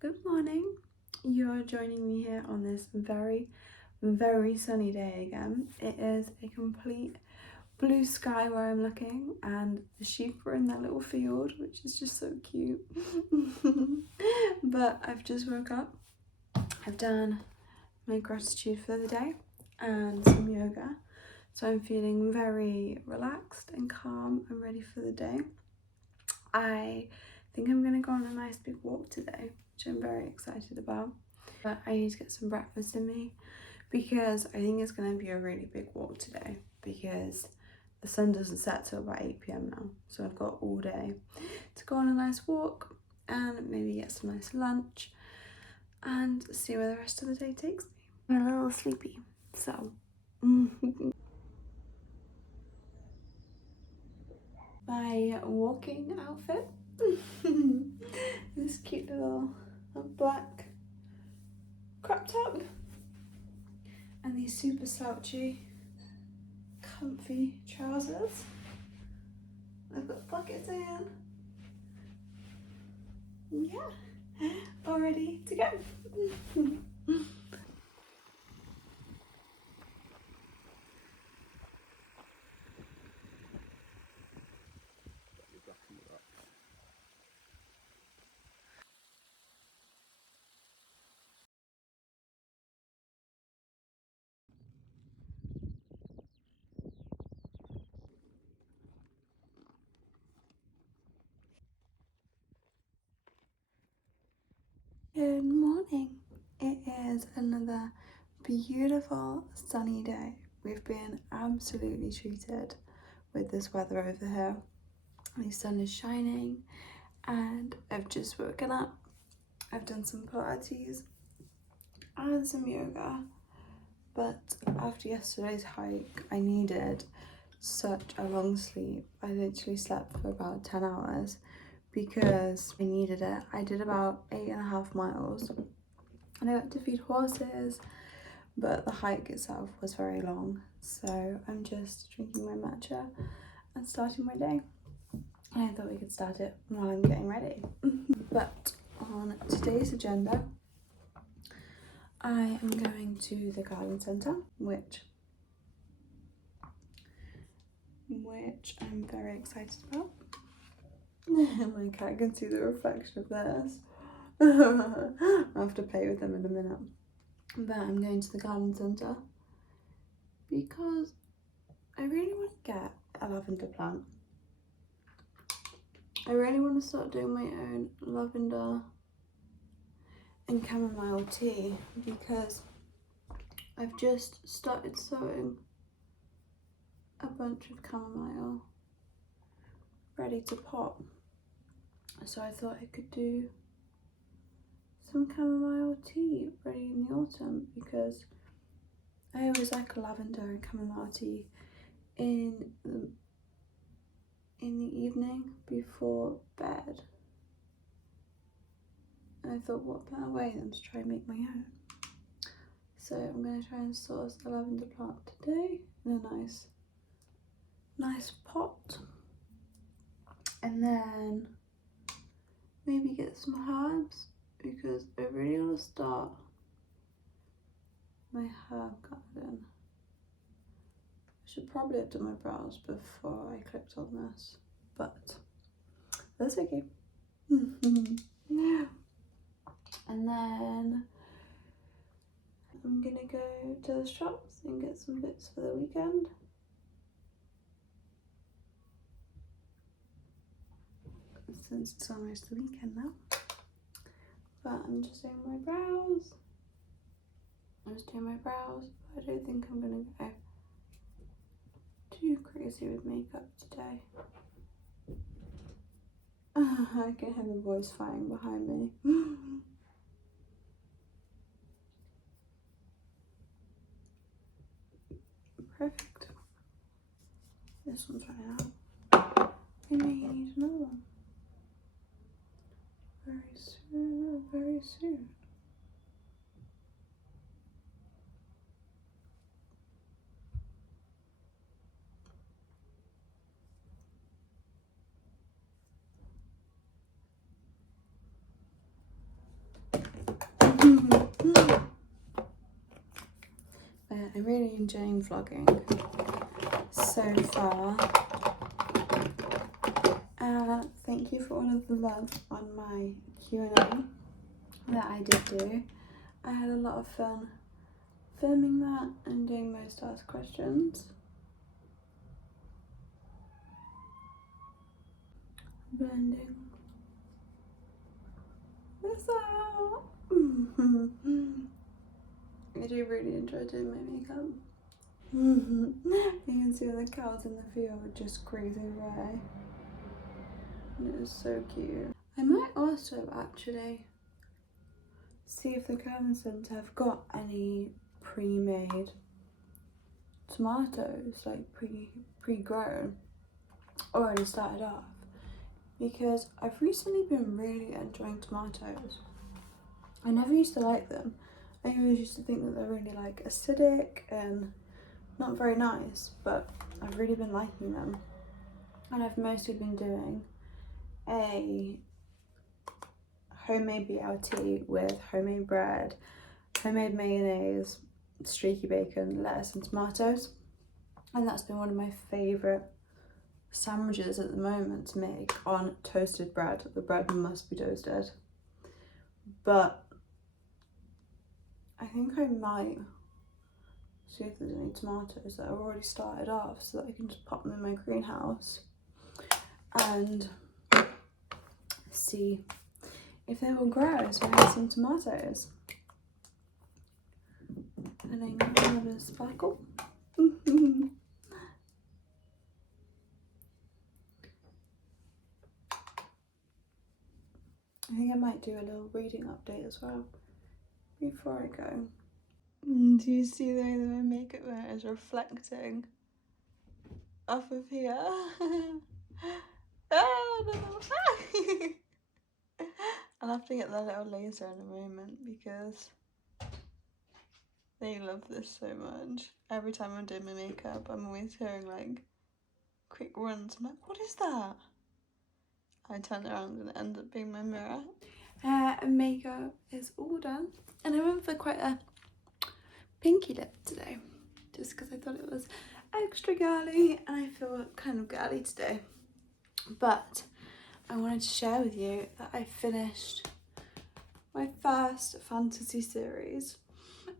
Good morning. You are joining me here on this very, very sunny day again. It is a complete blue sky where I'm looking, and the sheep are in their little field, which is just so cute. But I've just woke up. I've done my gratitude for the day and some yoga. So I'm feeling very relaxed and calm and ready for the day. I think I'm going to go on a nice big walk today, which I'm very excited about. But I need to get some breakfast in me because I think it's going to be a really big walk today because the sun doesn't set till about 8 p.m. now. So I've got all day to go on a nice walk and maybe get some nice lunch and see where the rest of the day takes me. I'm a little sleepy, so my walking outfit. This cute little black crop top and these super slouchy comfy trousers. I've got pockets in. Yeah, all ready to go. Good morning. It is another beautiful sunny day. We've been absolutely treated with this weather over here. The sun is shining and I've just woken up. I've done some Pilates and some yoga, but after yesterday's hike I needed such a long sleep. I literally slept for about 10 hours because I needed it. I did about 8.5 miles and I went to feed horses, but the hike itself was very long, so I'm just drinking my matcha and starting my day. And I thought we could start it while I'm getting ready. But on today's agenda, I am going to the garden centre, which I'm very excited about. My cat can see the reflection of theirs. I'll have to play with them in a minute. But I'm going to the garden centre because I really want to get a lavender plant. I really want to start doing my own lavender and chamomile tea because I've just started sowing a bunch of chamomile ready to pot. So I thought I could do some chamomile tea ready in the autumn because I always like a lavender and chamomile tea in the evening before bed. And I thought, what better way than to try and make my own? So I'm going to try and source a lavender plant today in a nice pot, and then maybe get some herbs because I really want to start my herb garden. I should probably have done my brows before I clicked on this, but that's okay. And then I'm gonna go to the shops and get some bits for the weekend. Since it's almost the weekend now. But I'm just doing my brows. I don't think I'm gonna go too crazy with makeup today. I can hear the voice fighting behind me. Perfect. This one's running out. I know you need another one. Very soon, very soon. I'm really enjoying vlogging so far. Thank you for all of the love on my Q&A that I did do. I had a lot of fun filming that and doing most asked questions. Blending this out. I do really enjoy doing my makeup. You can see all the cows in the field just grazing away. And it is so cute. I might also actually see if the garden centre have got any pre-made tomatoes, like pre-grown, already started off, because I've recently been really enjoying tomatoes. I never used to like them. I always used to think that they're really like acidic and not very nice, but I've really been liking them. And I've mostly been doing a homemade BLT with homemade bread, homemade mayonnaise, streaky bacon, lettuce and tomatoes. And that's been one of my favourite sandwiches at the moment to make on toasted bread. The bread must be toasted. But I think I might see if there's any tomatoes that have already started off so that I can just pop them in my greenhouse and see if they will grow, so I have some tomatoes. And then give them a bit of sparkle. I think I might do a little reading update as well before I go. Do you see the way that my makeup is reflecting off of here? Oh, no. I'll have to get the little laser in a moment because they love this so much. Every time I'm doing my makeup, I'm always hearing like quick runs. I'm like, what is that? I turn around and it ends up being my mirror. Makeup is all done, and I went for quite a pinky lip today, just because I thought it was extra girly, and I feel kind of girly today. But I wanted to share with you that I finished my first fantasy series,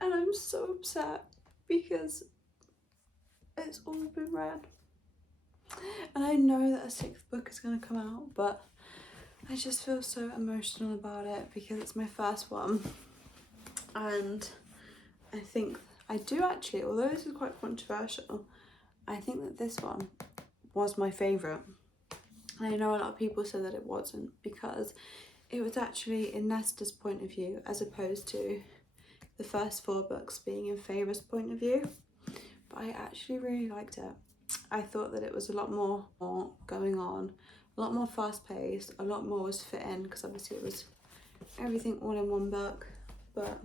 and I'm so upset because it's all been read. And I know that a 6th book is going to come out, but I just feel so emotional about it because it's my first one. And I think I do actually, although this is quite controversial, I think that this one was my favourite. And I know a lot of people said that it wasn't because it was actually in Nesta's point of view as opposed to the first 4 books being in Feyre's point of view. But I actually really liked it. I thought that it was a lot more going on, a lot more fast-paced, a lot more was fit in because obviously it was everything all in one book. But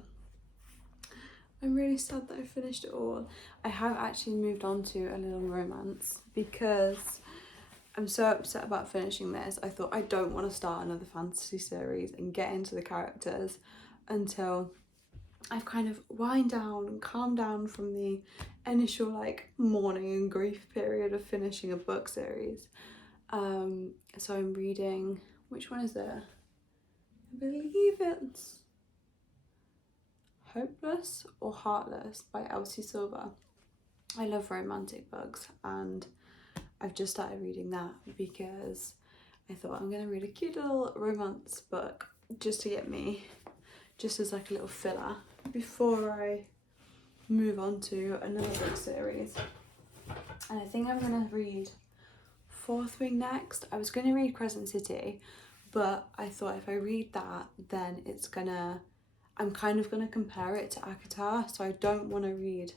I'm really sad that I finished it all. I have actually moved on to a little romance because I'm so upset about finishing this. I thought I don't want to start another fantasy series and get into the characters until I've kind of wind down and calmed down from the initial like mourning and grief period of finishing a book series. So I'm reading, which one is it? I believe it's Hopeless or Heartless by Elsie Silver. I love romantic books and I've just started reading that because I thought I'm going to read a cute little romance book just to get me, just as like a little filler before I move on to another book series. And I think I'm going to read Fourth Wing next. I was going to read Crescent City, but I thought if I read that, then I'm kind of going to compare it to ACOTAR, so I don't want to read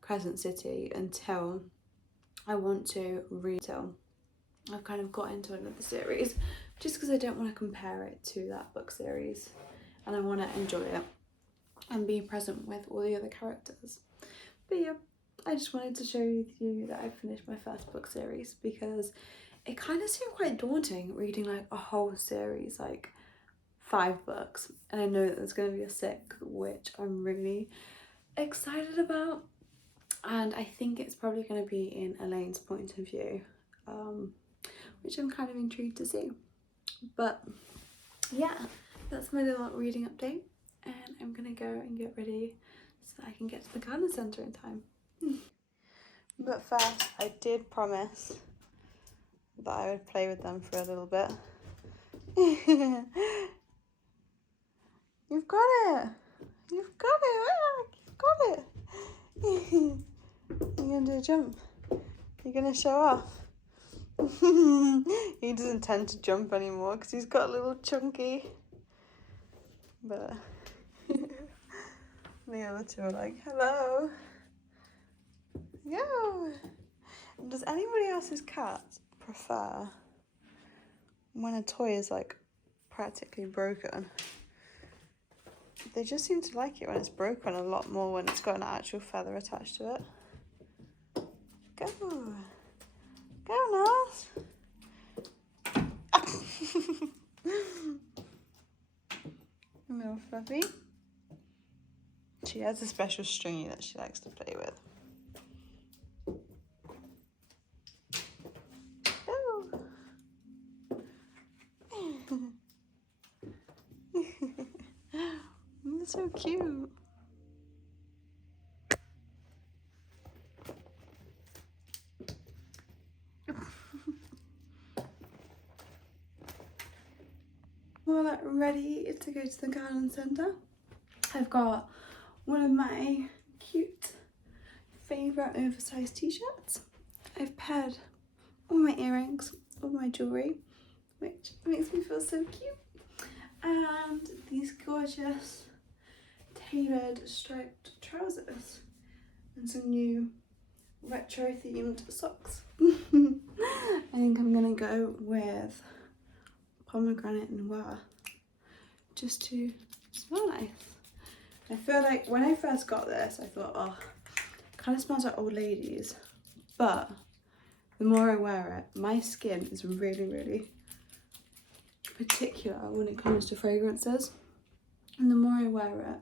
Crescent City until I want to read till I've kind of got into another series, just because I don't want to compare it to that book series and I want to enjoy it and be present with all the other characters. But yeah, I just wanted to show you that I finished my first book series because it kind of seemed quite daunting reading like a whole series, like 5 books, and I know that there's going to be a 6th, which I'm really excited about. and I think it's probably going to be in Elaine's point of view, which I'm kind of intrigued to see. But yeah, that's my little reading update, and I'm gonna go and get ready so that I can get to the garden centre in time. But first, I did promise that I would play with them for a little bit. You've got it! You've got it! You've got it! You're gonna do a jump. You're gonna show off. He doesn't tend to jump anymore because he's got a little chunky. But the other two are like, hello. Go. Does anybody else's cat prefer when a toy is like practically broken? They just seem to like it when it's broken a lot more when it's got an actual feather attached to it. Go. Go, Nars. Little fluffy. She has a special stringy that she likes to play with. Oh. That's so cute. Well, ready to go to the garden centre. I've got one of my cute favourite oversized t-shirts. I've paired all my earrings, all my jewellery, which makes me feel so cute. And these gorgeous tailored striped trousers and some new retro themed socks. I think I'm gonna go with pomegranate noir just to smell nice. I feel like when I first got this, I thought, oh, it kind of smells like old ladies, but the more I wear it, my skin is really, really particular when it comes to fragrances, and the more I wear it,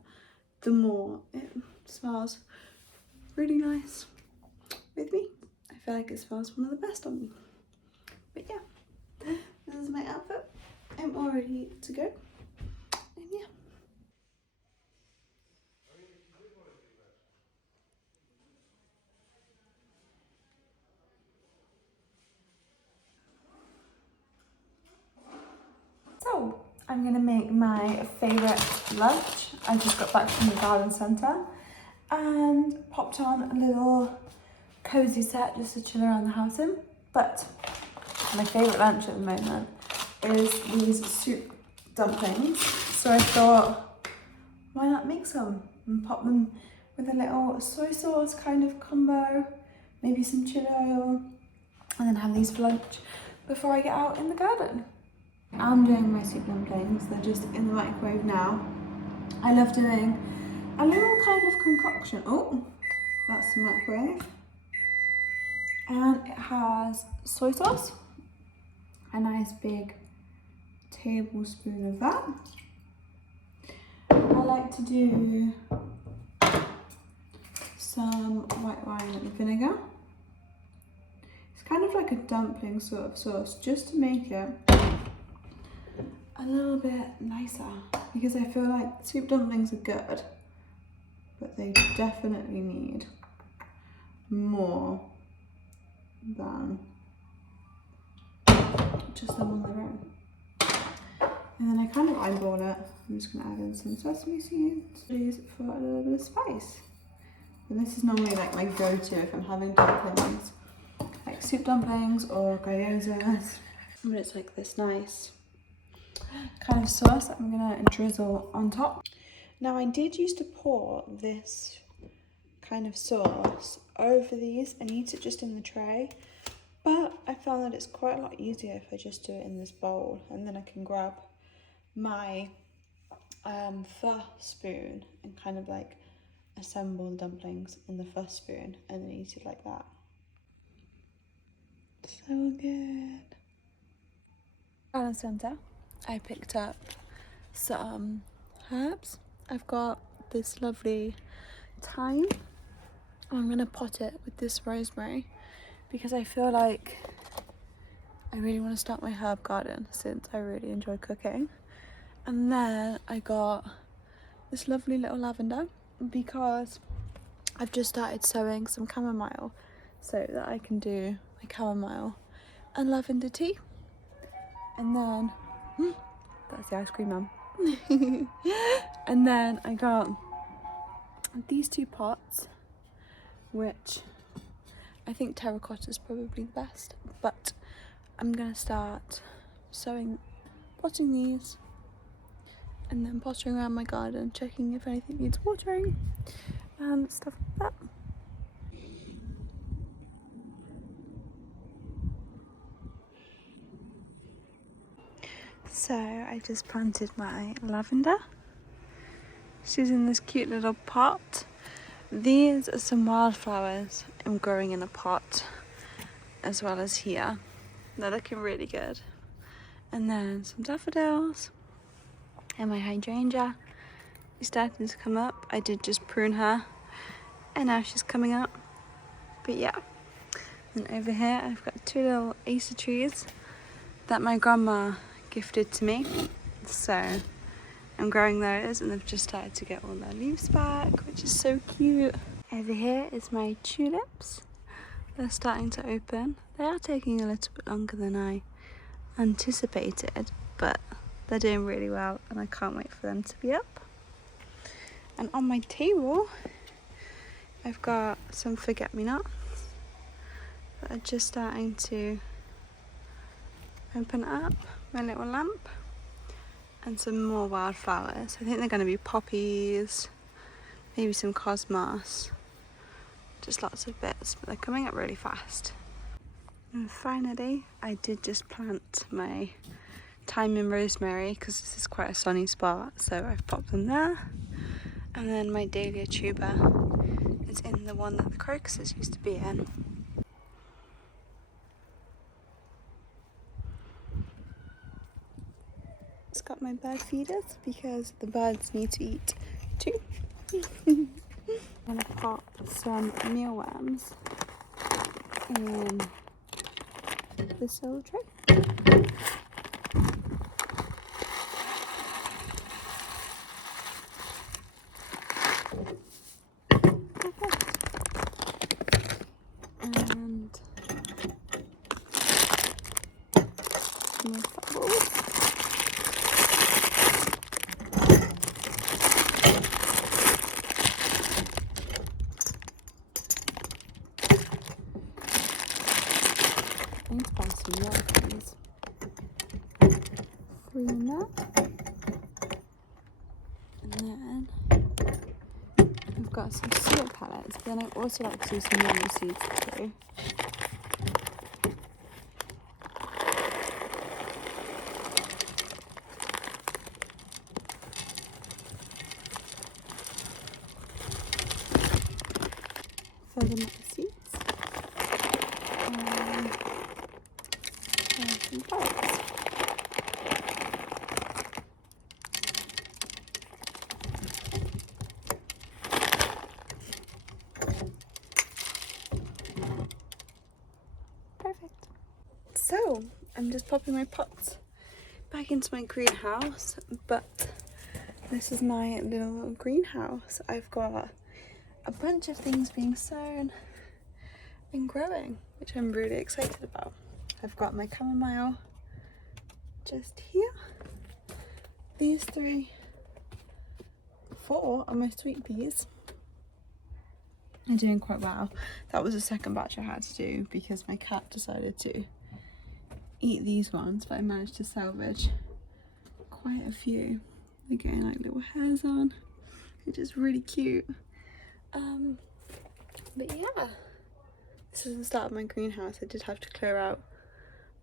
the more it smells really nice with me. I feel like it smells one of the best on me. But yeah, this is my outfit. I'm all ready to go, and yeah. So I'm gonna make my favourite lunch. I just got back from the garden centre and popped on a little cozy set just to chill around the house in. But my favourite lunch at the moment is these soup dumplings. So I thought, why not make some and pop them with a little soy sauce kind of combo, maybe some chili oil, and then have these for lunch before I get out in the garden. I'm doing my soup dumplings, they're just in the microwave now. I love doing a little kind of concoction. Oh, that's the microwave. And it has soy sauce, a nice big tablespoon of that. I like to do some white wine and vinegar. It's kind of like a dumpling sort of sauce, just to make it a little bit nicer, because I feel like soup dumplings are good, but they definitely need more than just them on their own. And then I kind of eyeball it. I'm just going to add in some sesame seeds for a little bit of spice. And this is normally like my go-to if I'm having dumplings, like soup dumplings or gyozas. But it's like this nice kind of sauce that I'm gonna drizzle on top. Now I did used to pour this kind of sauce over these and eat it just in the tray, but I found that it's quite a lot easier if I just do it in this bowl, and then I can grab my pho spoon and kind of like assemble the dumplings in the pho spoon and then eat it like that. So good. Garden centre, I picked up some herbs. I've got this lovely thyme I'm gonna pot it with this rosemary because I feel like I really want to start my herb garden since I really enjoy cooking. And then I got this lovely little lavender because I've just started sowing some chamomile so that I can do my chamomile and lavender tea. And then that's the ice cream mum. And then I got these two pots, which I think terracotta is probably the best, but I'm gonna start potting these and then pottering around my garden, checking if anything needs watering and stuff like that. So I just planted my lavender. She's in this cute little pot. These are some wildflowers I'm growing in a pot as well as here. They're looking really good. And then some daffodils and my hydrangea is starting to come up. I did just prune her and now she's coming up. But yeah. And over here I've got two little Acer trees that my grandma gifted to me. So I'm growing those and they've just started to get all their leaves back, which is so cute. Over here is my tulips. They're starting to open. They are taking a little bit longer than I anticipated, but they're doing really well and I can't wait for them to be up. And on my table, I've got some forget-me-nots that are just starting to open up, my little lamp, and some more wildflowers. I think they're going to be poppies, maybe some cosmos, just lots of bits, but they're coming up really fast. And finally, I did just plant my thyme and rosemary because this is quite a sunny spot, so I've popped them there. And then my dahlia tuber is in the one that the crocuses used to be in. It's got my bird feeders because the birds need to eat too. I'm gonna pop some mealworms in this little tray. And some more bubbles. I need to buy some more of these. 3 in there. And then I've got some seed pellets, but then I also like to use some normal seeds too. Fill them with the seeds. And some pellets. Perfect. So I'm just popping my pots back into my greenhouse, but this is my little greenhouse. I've got a bunch of things being sown and growing, which I'm really excited about. I've got my chamomile just here. These 4 are my sweet peas. They're doing quite well. That was the second batch I had to do because my cat decided to eat these ones, but I managed to salvage quite a few. They're getting like little hairs on, which is really cute. But yeah, this is the start of my greenhouse. I did have to clear out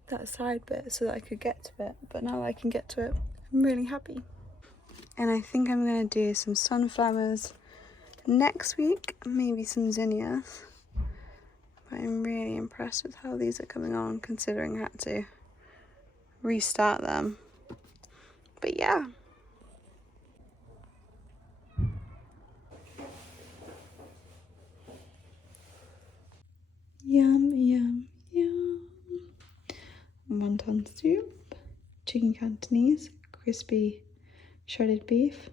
that side bit so that I could get to it, but now that I can get to it, I'm really happy. And I think I'm going to do some sunflowers next week, maybe some zinnias. But I'm really impressed with how these are coming on, considering I had to restart them. But yeah. soup, chicken Cantonese, crispy shredded beef,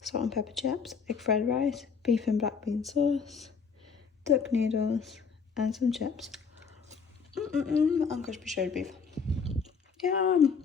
salt and pepper chips, egg fried rice, beef and black bean sauce, duck noodles, and some chips. And crispy shredded beef. Yum!